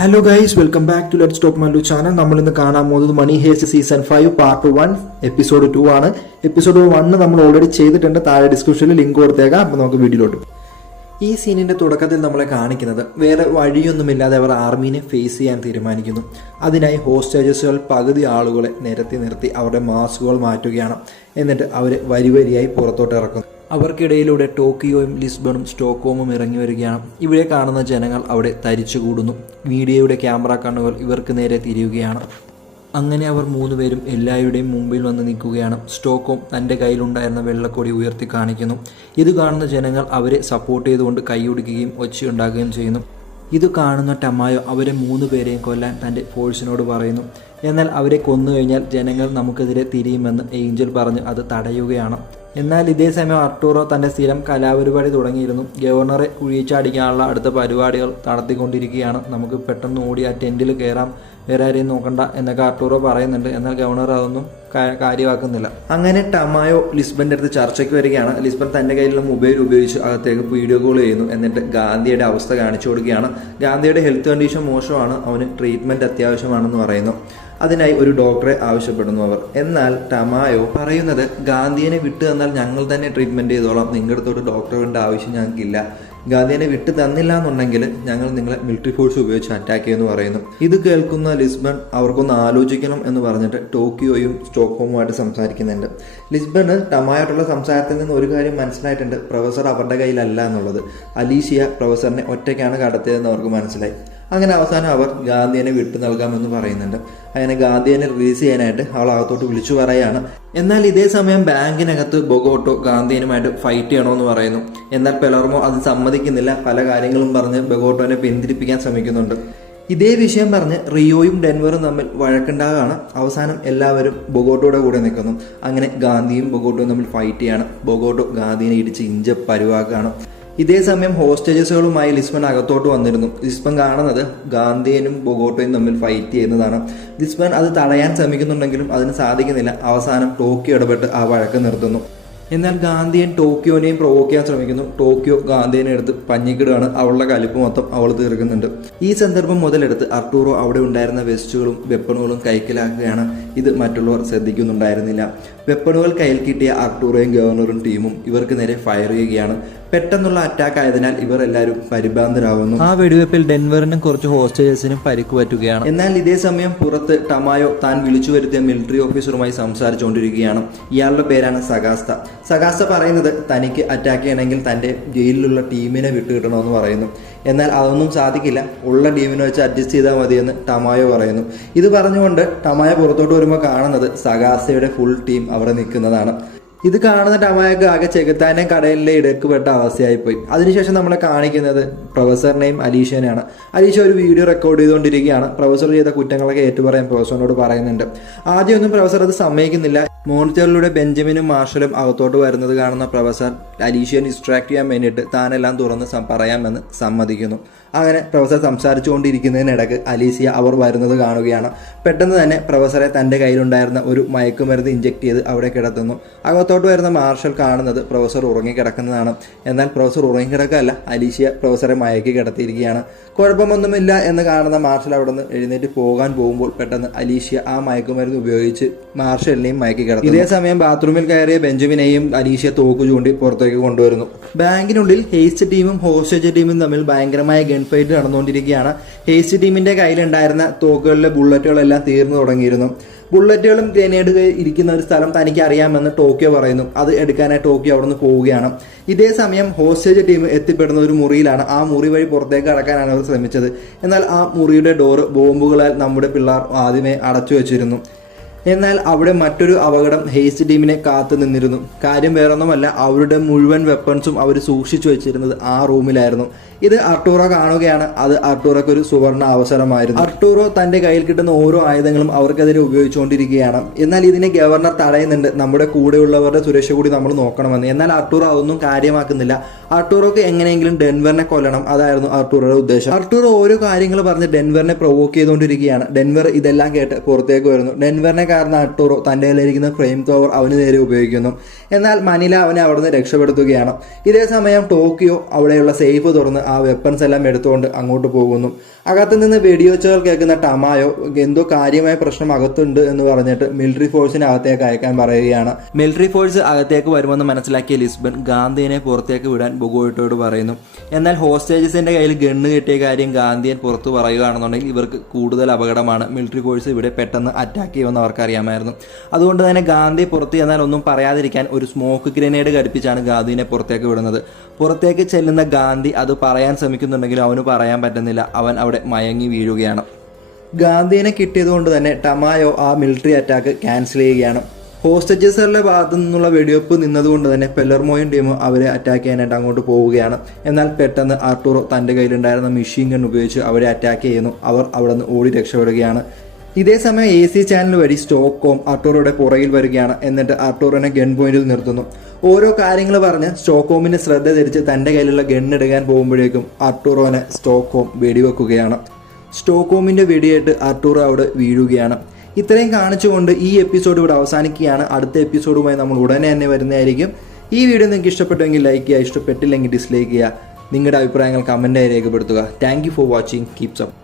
Hello guys, welcome back to let's talk Mallu channel. നമ്മൾ ഇന്ന് കാണാൻ പോകുന്നത് money heist season 5 part 1 episode 2 ആണ്. എപ്പിസോഡ് 1 നമ്മൾ ഓൾറെഡി ചെയ്തിട്ടുണ്ട്. താഴെ ഡിസ്ക്രിപ്ഷനിൽ ലിങ്ക് കൊടുത്തേക്കാം. അപ്പോൾ നമുക്ക് വീഡിയോയിലോട്ട്. ഈ സീനിന്റെ തുടക്കത്തിൽ നമ്മളെ കാണിക്കുന്നത് വേറെ വഴിയൊന്നുമില്ലാതെ അവർ ആർമീനെ ഫേസ് ചെയ്യാൻ തീരുമാനിക്കുന്നു. അതിനായി ഹോസ്റ്റേജസുകൾ പകുതി ആളുകളെ നിരത്തി നിർത്തി അവരുടെ മാസ്കുകൾ മാറ്റുകയാണ്. എന്നിട്ട് അവർ വരിവരിയായി പുറത്തോട്ട് ഇറക്കുന്നു. അവർക്കിടയിലൂടെ ടോക്കിയോയും ലിസ്ബണും സ്റ്റോക്ക്ഹോമും ഇറങ്ങി വരികയാണ്. ഇവിടെ കാണുന്ന ജനങ്ങൾ അവിടെ തരിച്ചുകൂടുന്നു. മീഡിയയുടെ ക്യാമറ കണ്ണുകൾ ഇവർക്ക് നേരെ തിരിയുകയാണ്. അങ്ങനെ അവർ മൂന്നുപേരും എല്ലാവരുടെയും മുമ്പിൽ വന്ന് നിൽക്കുകയാണ്. സ്റ്റോക്ക്ഹോം തൻ്റെ കയ്യിലുണ്ടായിരുന്ന വെള്ളക്കൊടി ഉയർത്തി കാണിക്കുന്നു. ഇത് കാണുന്ന ജനങ്ങൾ അവരെ സപ്പോർട്ട് ചെയ്തുകൊണ്ട് കൈയൊടുക്കുകയും ഒച്ചയുണ്ടാക്കുകയും ചെയ്യുന്നു. ഇത് കാണുന്ന ടമായോ അവരെ മൂന്നുപേരെയും കൊല്ലാൻ തൻ്റെ ഫോഴ്സിനോട് പറയുന്നു. എന്നാൽ അവരെ കൊന്നുകഴിഞ്ഞാൽ ജനങ്ങൾ നമുക്കെതിരെ തിരിയുമെന്ന് ഏഞ്ചൽ പറഞ്ഞ് അത് തടയുകയാണ്. എന്നാൽ ഇതേ സമയം അർട്ടൂറോ തൻ്റെ സ്ഥിരം കലാപരിപാടി തുടങ്ങിയിരുന്നു. ഗവർണറെ കുഴിച്ചടിക്കാനുള്ള അടുത്ത പരിപാടികൾ നടത്തിക്കൊണ്ടിരിക്കുകയാണ്. നമുക്ക് പെട്ടെന്ന് ഓടി ആ ടെൻറ്റിൽ കയറാം, വേറെ ആരെയും നോക്കണ്ട എന്നൊക്കെ അർട്ടൂറോ പറയുന്നുണ്ട്. എന്നാൽ ഗവർണർ അതൊന്നും കാര്യമാക്കുന്നില്ല. അങ്ങനെ ടമായോ ലിസ്ബൻ്റെ അടുത്ത് ചർച്ചയ്ക്ക് വരികയാണ്. ലിസ്ബൻ തൻ്റെ കയ്യിലുള്ള മൊബൈൽ ഉപയോഗിച്ച് അകത്തേക്ക് വീഡിയോ കോൾ ചെയ്യുന്നു. എന്നിട്ട് ഗാന്ധിയുടെ അവസ്ഥ കാണിച്ചു കൊടുക്കുകയാണ്. ഗാന്ധിയുടെ ഹെൽത്ത് കണ്ടീഷൻ മോശമാണ്, അവന് ട്രീറ്റ്മെൻറ്റ് അത്യാവശ്യമാണെന്ന് പറയുന്നു. അതിനായി ഒരു ഡോക്ടറെ ആവശ്യപ്പെടുന്നു അവർ. എന്നാൽ ടമായോ പറയുന്നത് ഗാന്ധിയെ വിട്ടു തന്നാൽ ഞങ്ങൾ തന്നെ ട്രീറ്റ്മെൻറ്റ് ചെയ്തോളാം, നിങ്ങളുടെ അടുത്തോട്ട് ഡോക്ടറെ വേണ്ട ആവശ്യം ഞങ്ങൾക്കില്ല. ഗാന്ധിയെ വിട്ടു തന്നില്ല എന്നുണ്ടെങ്കിൽ ഞങ്ങൾ നിങ്ങളെ മിലിറ്ററി ഫോഴ്സ് ഉപയോഗിച്ച് അറ്റാക്ക് ചെയ്യുമെന്ന് പറയുന്നു. ഇത് കേൾക്കുന്ന ലിസ്ബൺ അവർക്കൊന്ന് ആലോചിക്കണം എന്ന് പറഞ്ഞിട്ട് ടോക്കിയോയും സ്റ്റോക്ക്ഹോമുമായിട്ട് സംസാരിക്കുന്നുണ്ട്. ലിസ്ബണ് ടമായോട്ടുള്ള സംസാരത്തിൽ നിന്ന് ഒരു കാര്യം മനസ്സിലായിട്ടുണ്ട്, പ്രൊഫസർ അവരുടെ കയ്യിലല്ല എന്നുള്ളത്. അലീഷിയ പ്രൊഫസറിനെ ഒറ്റയ്ക്കാണ് കടത്തിയതെന്ന് അവർക്ക് മനസ്സിലായി. അങ്ങനെ അവസാനം അവർ ഗാന്ധിയെ വിട്ടു നൽകാമെന്ന് പറയുന്നുണ്ട്. അങ്ങനെ ഗാന്ധിയെ റിലീസ് ചെയ്യാനായിട്ട് അവൾ അകത്തോട്ട് വിളിച്ചു പറയുകയാണ്. എന്നാൽ ഇതേ സമയം ബാങ്കിനകത്ത് ബൊഗോട്ടോ ഗാന്ധിയനുമായിട്ട് ഫൈറ്റ് ചെയ്യണമെന്ന് പറയുന്നു. എന്നാൽ പെലർമോ അത് സമ്മതിക്കുന്നില്ല. പല കാര്യങ്ങളും പറഞ്ഞ് ബൊഗോട്ടോനെ പിന്തിരിപ്പിക്കാൻ ശ്രമിക്കുന്നുണ്ട്. ഇതേ വിഷയം പറഞ്ഞ് റിയോയും ഡെൻവറും തമ്മിൽ വഴക്കുണ്ടാകാണ്. അവസാനം എല്ലാവരും ബൊഗോട്ടോയുടെ കൂടെ നിൽക്കുന്നു. അങ്ങനെ ഗാന്ധിയും ബൊഗോട്ടോയും തമ്മിൽ ഫൈറ്റ് ചെയ്യാണ്. ബൊഗോട്ടോ ഗാന്ധിയെ ഇടിച്ച് ഇഞ്ച പരുവാക്കാണ്. ഇതേ സമയം ഹോസ്റ്റേജസുകളുമായി ലിസ്ബൺ അകത്തോട്ട് വന്നിരുന്നു. ലിസ്ബൺ കാണുന്നത് ഗാന്ധിയനും ബൊഗോട്ടോയും തമ്മിൽ ഫൈറ്റ് ചെയ്യുന്നതാണ്. ലിസ്ബൺ അത് തടയാൻ ശ്രമിക്കുന്നുണ്ടെങ്കിലും അതിന് സാധിക്കുന്നില്ല. അവസാനം ടോക്കിയോ ഇടപെട്ട് ആ വഴക്ക് നിർത്തുന്നു. എന്നാൽ ഗാന്ധിയൻ ടോക്കിയോനെയും പ്രൊവോക്ക് ചെയ്യാൻ ശ്രമിക്കുന്നു. ടോക്കിയോ ഗാന്ധിയനെ എടുത്ത് പഞ്ഞിക്കിടുകയാണ്. അവളുടെ കലിപ്പ് മൊത്തം അവൾ തീർക്കുന്നുണ്ട്. ഈ സന്ദർഭം മുതലെടുത്ത് അർട്ടൂറോ അവിടെ ഉണ്ടായിരുന്ന വെസ്റ്റുകളും വെപ്പണുകളും കൈക്കലാക്കുകയാണ്. ഇത് മറ്റുള്ളവർ ശ്രദ്ധിക്കുന്നുണ്ടായിരുന്നില്ല. വെപ്പണുകൾ കയ്യിൽ കിട്ടിയ അർട്ടൂറോയും ഗവർണറും ടീമും ഇവർക്ക് നേരെ ഫയർ ചെയ്യുകയാണ്. പെട്ടെന്നുള്ള അറ്റാക്ക് ആയതിനാൽ ഇവർ എല്ലാവരും പരിഭ്രാന്തരാകുന്നു. ആ വെടിവെപ്പിൽ ഡെൻവറിനും കുറച്ച് ഹോസ്റ്റേജസിനും പരിക്ക് പറ്റുകയാണ്. എന്നാൽ ഇതേ സമയം പുറത്ത് ടമായോ താൻ വിളിച്ചു വരുത്തിയ മിലിറ്ററി ഓഫീസറുമായി സംസാരിച്ചുകൊണ്ടിരിക്കുകയാണ്. ഇയാളുടെ പേരാണ് സഗാസ്ത. സഗാസ്ത പറയുന്നത് തനിക്ക് അറ്റാക്ക് ചെയ്യണമെങ്കിൽ തൻ്റെ ജയിലിലുള്ള ടീമിനെ വിട്ടുകിട്ടണമെന്ന് പറയുന്നു. എന്നാൽ അതൊന്നും സാധിക്കില്ല, ഉള്ള ടീമിനെ വെച്ച് അഡ്ജസ്റ്റ് ചെയ്താൽ മതിയെന്ന് ടമായോ പറയുന്നു. ഇത് പറഞ്ഞുകൊണ്ട് ടമായോ പുറത്തോട്ട് വരുമ്പോൾ കാണുന്നത് സഗാസ്തയുടെ ഫുൾ ടീം അവിടെ നിൽക്കുന്നതാണ്. ഇത് കാണുന്ന ടമായോക്ക് ആകെ ചെകുത്താനെ കടലിലെ ഇടയ്ക്കുപെട്ട അവസ്ഥയായിപ്പോയി. അതിനുശേഷം നമ്മളെ കാണിക്കുന്നത് പ്രൊഫസറിനെയും അലീഷനെയാണ്. അലീഷ ഒരു വീഡിയോ റെക്കോർഡ് ചെയ്തുകൊണ്ടിരിക്കുകയാണ്. പ്രൊഫസർ ചെയ്ത കുറ്റങ്ങളൊക്കെ ഏറ്റുപറയാൻ പ്രൊഫസറിനോട് പറയുന്നുണ്ട്. ആദ്യമൊന്നും പ്രൊഫസർ അത് സമ്മതിക്കുന്നില്ല. മോണിറ്ററിലൂടെ ബെഞ്ചമിനും മാർഷലും അകത്തോട്ട് വരുന്നത് കാണുന്ന പ്രൊഫസർ അലീഷയെ ഡിസ്ട്രാക്ട് ചെയ്യാൻ വേണ്ടിയിട്ട് താനെല്ലാം തുറന്ന് പറയാമെന്ന് സമ്മതിക്കുന്നു. അങ്ങനെ പ്രൊഫസർ സംസാരിച്ചുകൊണ്ടിരിക്കുന്നതിനിടയ്ക്ക് അലീസിയ അവർ വരുന്നത് കാണുകയാണ്. പെട്ടെന്ന് തന്നെ പ്രൊഫസറെ തൻ്റെ കയ്യിലുണ്ടായിരുന്ന ഒരു മയക്കുമരുന്ന് ഇഞ്ചെക്ട് ചെയ്ത് അവിടെ കിടത്തുന്നു. അകത്തോട്ട് വരുന്ന മാർഷൽ കാണുന്നത് പ്രൊഫസർ ഉറങ്ങിക്കിടക്കുന്നതാണ്. എന്നാൽ പ്രൊഫസർ ഉറങ്ങിക്കിടക്കല്ല, അലീസിയ പ്രൊഫസറെ മയക്കി കിടത്തിയിരിക്കുകയാണ്. കുഴപ്പമൊന്നുമില്ല എന്ന് കാണുന്ന മാർഷൽ അവിടെ നിന്ന് എഴുന്നേറ്റ് പോകാൻ പോകുമ്പോൾ പെട്ടെന്ന് അലീസിയ ആ മയക്കുമരുന്ന് ഉപയോഗിച്ച് മാർഷലിനെയും മയക്കി കിടത്തുന്നു. ഇതേ സമയം ബാത്റൂമിൽ കയറിയ ബെഞ്ചമിനെയും അലീസിയ തോക്ക് ചൂണ്ടി പുറത്തേക്ക് കൊണ്ടുവരുന്നു. ബാങ്കിനുള്ളിൽ ഹേസ്റ്റ് ടീമും ഹോസ്റ്റേജ് ടീമും തമ്മിൽ ഭയങ്കരമായ ഗൺ ഫൈറ്റ് നടന്നുകൊണ്ടിരിക്കുകയാണ്. ഹേസ്റ്റ് ടീമിന്റെ കയ്യിലുണ്ടായിരുന്ന തോക്കുകളിലെ ബുള്ളറ്റുകളെല്ലാം തീർന്നു തുടങ്ങിയിരുന്നു. ബുള്ളറ്റുകളും ഗ്രനേഡ് ഇരിക്കുന്ന ഒരു സ്ഥലം തനിക്ക് അറിയാമെന്ന് ടോക്കിയോ പറയുന്നു. അത് എടുക്കാനായി ടോക്കിയോ അവിടെ നിന്ന് പോവുകയാണ്. ഇതേ സമയം ഹോസ്റ്റേജ് ടീം എത്തിപ്പെടുന്ന ഒരു മുറിയിലാണ്. ആ മുറി വഴി പുറത്തേക്ക് കടക്കാനാണ് അവർ ശ്രമിച്ചത്. എന്നാൽ ആ മുറിയുടെ ഡോറ് ബോംബുകളാൽ നമ്മുടെ പിള്ളേർ ആദ്യമേ അടച്ചു വെച്ചിരുന്നു. എന്നാൽ അവിടെ മറ്റൊരു അപകടം ഹേസ്റ്റ് ടീമിനെ കാത്തു നിന്നിരുന്നു. കാര്യം വേറൊന്നുമല്ല, അവരുടെ മുഴുവൻ വെപ്പൺസും അവർ സൂക്ഷിച്ചു വെച്ചിരുന്നത് ആ റൂമിലായിരുന്നു. ഇത് അർട്ടൂറോ കാണുകയാണ്. അത് അർട്ടൂറോക്ക് ഒരു സുവർണ അവസരമായിരുന്നു. അർട്ടൂറോ തന്റെ കയ്യിൽ കിട്ടുന്ന ഓരോ ആയുധങ്ങളും അവർക്കെതിരെ ഉപയോഗിച്ചുകൊണ്ടിരിക്കുകയാണ്. എന്നാൽ ഇതിനെ ഗവർണർ തടയുന്നുണ്ട്. നമ്മുടെ കൂടെയുള്ളവരുടെ സുരക്ഷ കൂടി നമ്മൾ നോക്കണമെന്ന്. എന്നാൽ അർട്ടൂറോ അതൊന്നും കാര്യമാക്കുന്നില്ല. അർട്ടൂറോക്ക് എങ്ങനെയെങ്കിലും ഡെൻവറിനെ കൊല്ലണം, അതായിരുന്നു അർട്ടൂറോയുടെ ഉദ്ദേശം. അർട്ടൂറോ ഓരോ കാര്യങ്ങൾ പറഞ്ഞ് ഡെൻവറിനെ പ്രൊവോക്ക് ചെയ്തുകൊണ്ടിരിക്കുകയാണ്. ഡെൻവർ ഇതെല്ലാം കേട്ട് പുറത്തേക്ക് വരുന്നു. ഡെൻവറിനെ കാരണം ആർട്ടൂറോ തൻ്റെ കയ്യിലിരിക്കുന്ന ഫ്ലെയിം കവർ അവന് നേരെ ഉപയോഗിക്കുന്നു. എന്നാൽ മനില അവനെ അവിടുന്ന് രക്ഷപ്പെടുത്തുകയാണ്. ഇതേ സമയം ടോക്കിയോ അവിടെയുള്ള സേഫ് തുറന്ന് ആ വെപ്പൺസ് എല്ലാം എടുത്തുകൊണ്ട് അങ്ങോട്ട് പോകുന്നു. അകത്തു നിന്ന് വെടിവെച്ചുകൾ കേൾക്കുന്ന ടമായോ എന്തോ കാര്യമായ പ്രശ്നം അകത്തുണ്ട് എന്ന് പറഞ്ഞിട്ട് മിലിറ്ററി ഫോഴ്സിനെ അകത്തേക്ക് അയക്കാൻ പറയുകയാണ്. മിലിറ്ററി ഫോഴ്സ് അകത്തേക്ക് വരുമെന്ന് മനസ്സിലാക്കിയ ലിസ്ബൺ ഗാന്ധിയനെ പുറത്തേക്ക് വിടാൻ ബൊഗോയിട്ടോട് പറയുന്നു. എന്നാൽ ഹോസ്റ്റേജസിന്റെ കയ്യിൽ ഗണ്ണ് കിട്ടിയ കാര്യം ഗാന്ധിയൻ പുറത്തു പറയുകയാണെന്നുണ്ടെങ്കിൽ ഇവർക്ക് കൂടുതൽ അപകടമാണ്. മിലിറ്ററി ഫോഴ്സ് ഇവിടെ പെട്ടെന്ന് അറ്റാക്ക് ചെയ്യുമെന്ന് അവർക്കറിയാമായിരുന്നു. അതുകൊണ്ട് തന്നെ ഗാന്ധി പുറത്ത് ചെന്നാൽ ഒന്നും പറയാതിരിക്കാൻ ഒരു സ്മോക്ക് ഗ്രനേഡ് ഘടിപ്പിച്ചാണ് ഗാന്ധിനെ പുറത്തേക്ക് വിടുന്നത്. പുറത്തേക്ക് ചെല്ലുന്ന ഗാന്ധി അത് പറയാൻ ശ്രമിക്കുന്നുണ്ടെങ്കിലും അവന് പറയാൻ പറ്റുന്നില്ല. അവൻ അവിടെ മയങ്ങി വീഴുകയാണ്. ഗാന്ധിനെ കിട്ടിയതുകൊണ്ട് തന്നെ ടമായോ ആ മിലിറ്ററി അറ്റാക്ക് ക്യാൻസൽ ചെയ്യുകയാണ്. ഹോസ്റ്റേജസുകളുടെ ഭാഗത്തു നിന്നുള്ള വെടിവെപ്പ് നിന്നതുകൊണ്ട് തന്നെ പെലർമോയും ടീമും അവരെ അറ്റാക്ക് ചെയ്യാനായിട്ട് അങ്ങോട്ട് പോവുകയാണ്. എന്നാൽ പെട്ടെന്ന് ആർട്ടൂറോ തൻ്റെ കയ്യിലുണ്ടായിരുന്ന മെഷീൻ ഗൺ ഉപയോഗിച്ച് അവരെ അറ്റാക്ക് ചെയ്യുന്നു. അവർ അവിടെ നിന്ന് ഓടി രക്ഷപ്പെടുകയാണ്. ഇതേ സമയം AC ചാനൽ വഴി സ്റ്റോക്കോം ആർട്ടൂറോയുടെ പുറകിൽ വരികയാണ്. എന്നിട്ട് ആർട്ടൂറിനെ ഗൺ പോയിന്റിൽ നിർത്തുന്നു. ഓരോ കാര്യങ്ങൾ പറഞ്ഞ് സ്റ്റോക്കോമിന്റെ ശ്രദ്ധ തിരിച്ച് തൻ്റെ കയ്യിലുള്ള ഗണ്ണെടുക്കാൻ പോകുമ്പോഴേക്കും ആർട്ടൂറോനെ സ്റ്റോക്കോം വെടിവെക്കുകയാണ്. സ്റ്റോക്കോമിന്റെ വെടിയേറ്റ് ആർട്ടൂറോ അവിടെ വീഴുകയാണ്. ഇത്രയും കാണിച്ചുകൊണ്ട് ഈ എപ്പിസോഡ് ഇവിടെ അവസാനിക്കുകയാണ്. അടുത്ത എപ്പിസോഡുമായി നമ്മൾ ഉടനെ തന്നെ വരുന്നതായിരിക്കും. ഈ വീഡിയോ നിങ്ങൾക്ക് ഇഷ്ടപ്പെട്ടുവെങ്കിൽ ലൈക്ക് ചെയ്യുക, ഇഷ്ടപ്പെട്ടില്ലെങ്കിൽ ഡിസ്ലൈക്ക് ചെയ്യുക. നിങ്ങളുടെ അഭിപ്രായങ്ങൾ കമൻറ്റായി രേഖപ്പെടുത്തുക. Thank you for watching. Keeps up.